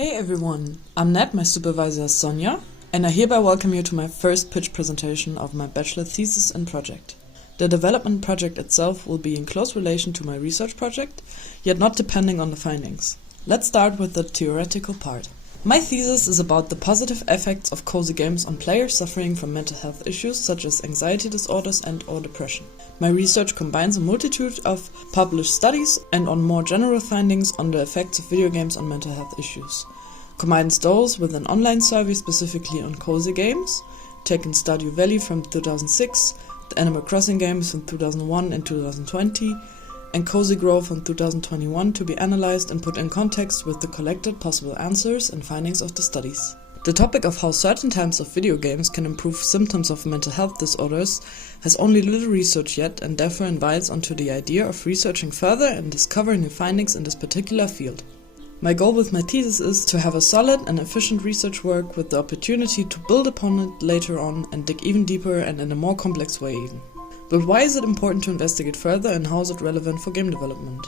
Hey everyone, I'm Ned, my supervisor is Sonja, and I hereby welcome you to my first pitch presentation of my bachelor thesis and project. The development project itself will be in close relation to my research project, yet not depending on the findings. Let's start with the theoretical part. My thesis is about the positive effects of cozy games on players suffering from mental health issues such as anxiety disorders and/or depression. My research combines a multitude of published studies and on more general findings on the effects of video games on mental health issues. Combines those with an online survey specifically on cozy games, taken Stardew Valley from 2006, the Animal Crossing games from 2001 and 2020, and Cozy Grove from 2021 to be analyzed and put in context with the collected possible answers and findings of the studies. The topic of how certain types of video games can improve symptoms of mental health disorders has only little research yet and therefore invites onto the idea of researching further and discovering new findings in this particular field. My goal with my thesis is to have a solid and efficient research work with the opportunity to build upon it later on and dig even deeper and in a more complex way even. But why is it important to investigate further and how is it relevant for game development?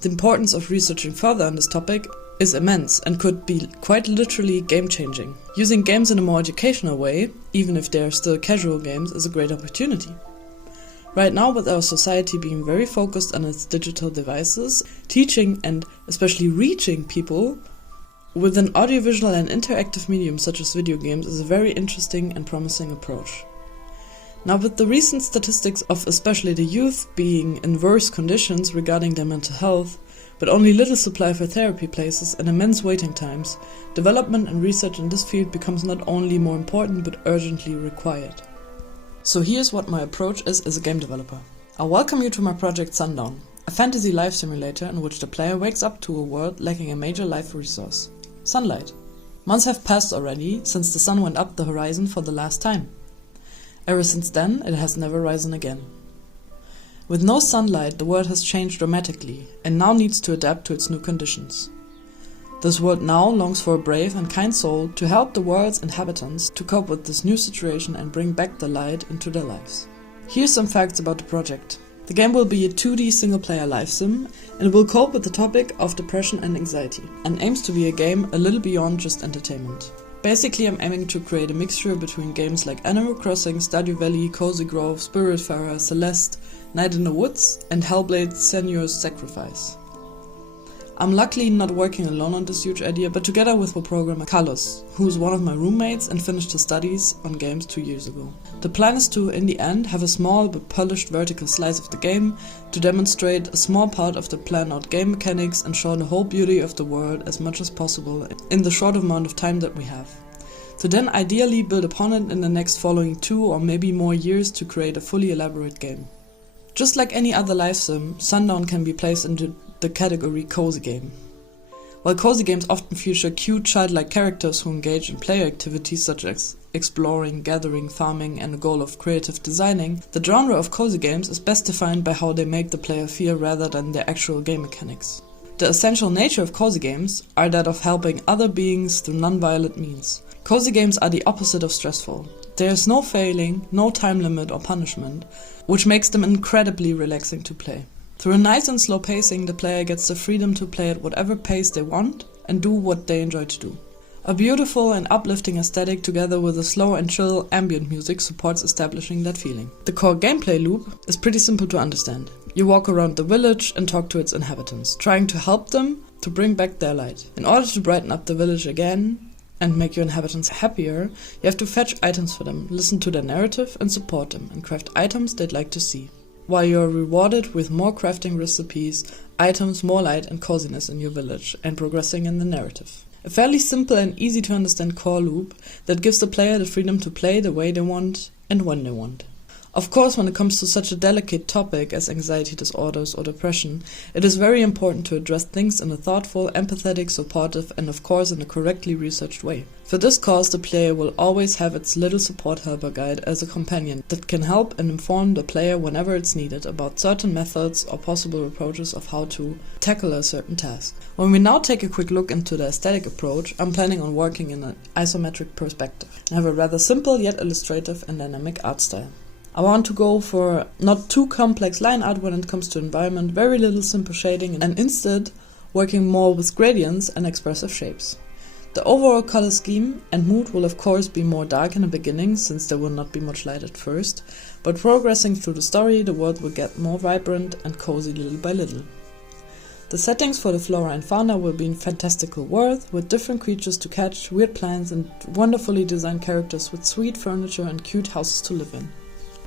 The importance of researching further on this topic is immense and could be quite literally game-changing. Using games in a more educational way, even if they are still casual games, is a great opportunity. Right now, with our society being very focused on its digital devices, teaching and especially reaching people with an audiovisual and interactive medium such as video games is a very interesting and promising approach. Now, with the recent statistics of especially the youth being in worse conditions regarding their mental health, but only little supply for therapy places and immense waiting times, development and research in this field becomes not only more important but urgently required. So here's what my approach is as a game developer. I welcome you to my project Sundown, a fantasy life simulator in which the player wakes up to a world lacking a major life resource: sunlight. Months have passed already since the sun went up the horizon for the last time. Ever since then, it has never risen again. With no sunlight, the world has changed dramatically and now needs to adapt to its new conditions. This world now longs for a brave and kind soul to help the world's inhabitants to cope with this new situation and bring back the light into their lives. Here's some facts about the project. The game will be a 2D single-player life sim and it will cope with the topic of depression and anxiety and aims to be a game a little beyond just entertainment. Basically, I'm aiming to create a mixture between games like Animal Crossing, Stardew Valley, Cozy Grove, Spiritfarer, Celeste, Night in the Woods, and Hellblade: Senua's Sacrifice. I'm luckily not working alone on this huge idea, but together with co-programmer Carlos, who is one of my roommates and finished his studies on games 2 years ago. The plan is to, in the end, have a small but polished vertical slice of the game to demonstrate a small part of the planned out game mechanics and show the whole beauty of the world as much as possible in the short amount of time that we have. To then ideally build upon it in the next following 2 or maybe more years to create a fully elaborate game. Just like any other life sim, Sundown can be placed into the category cozy game. While cozy games often feature cute childlike characters who engage in player activities such as exploring, gathering, farming and the goal of creative designing, the genre of cozy games is best defined by how they make the player feel rather than their actual game mechanics. The essential nature of cozy games are that of helping other beings through non-violent means. Cozy games are the opposite of stressful. There is no failing, no time limit or punishment, which makes them incredibly relaxing to play. Through a nice and slow pacing, the player gets the freedom to play at whatever pace they want and do what they enjoy to do. A beautiful and uplifting aesthetic together with a slow and chill ambient music supports establishing that feeling. The core gameplay loop is pretty simple to understand. You walk around the village and talk to its inhabitants, trying to help them to bring back their light. In order to brighten up the village again and make your inhabitants happier, you have to fetch items for them, listen to their narrative and support them, and craft items they'd like to see. While you are rewarded with more crafting recipes, items, more light and coziness in your village, and progressing in the narrative. A fairly simple and easy to understand core loop that gives the player the freedom to play the way they want and when they want. Of course, when it comes to such a delicate topic as anxiety disorders or depression, it is very important to address things in a thoughtful, empathetic, supportive and of course in a correctly researched way. For this cause, the player will always have its little support helper guide as a companion that can help and inform the player whenever it's needed about certain methods or possible approaches of how to tackle a certain task. When we now take a quick look into the aesthetic approach, I'm planning on working in an isometric perspective and have a rather simple yet illustrative and dynamic art style. I want to go for not too complex line art when it comes to environment, very little simple shading, and instead working more with gradients and expressive shapes. The overall color scheme and mood will of course be more dark in the beginning, since there will not be much light at first, but progressing through the story, the world will get more vibrant and cozy little by little. The settings for the flora and fauna will be in fantastical world, with different creatures to catch, weird plants and wonderfully designed characters with sweet furniture and cute houses to live in.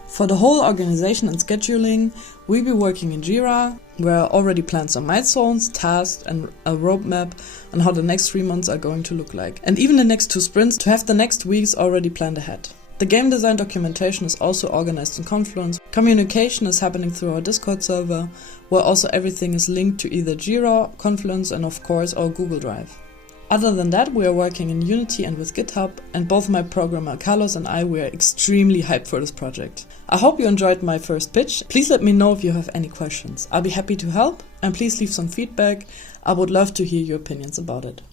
For the whole organization and scheduling, we'll be working in Jira, where I already planned some milestones, tasks and a roadmap on how the next 3 months are going to look like, and even the next 2 sprints to have the next weeks already planned ahead. The game design documentation is also organized in Confluence. Communication is happening through our Discord server, where also everything is linked to either Jira, Confluence and of course our Google Drive. Other than that, we are working in Unity and with GitHub, and both my programmer Carlos and I, we are extremely hyped for this project. I hope you enjoyed my first pitch. Please let me know if you have any questions. I'll be happy to help, and please leave some feedback. I would love to hear your opinions about it.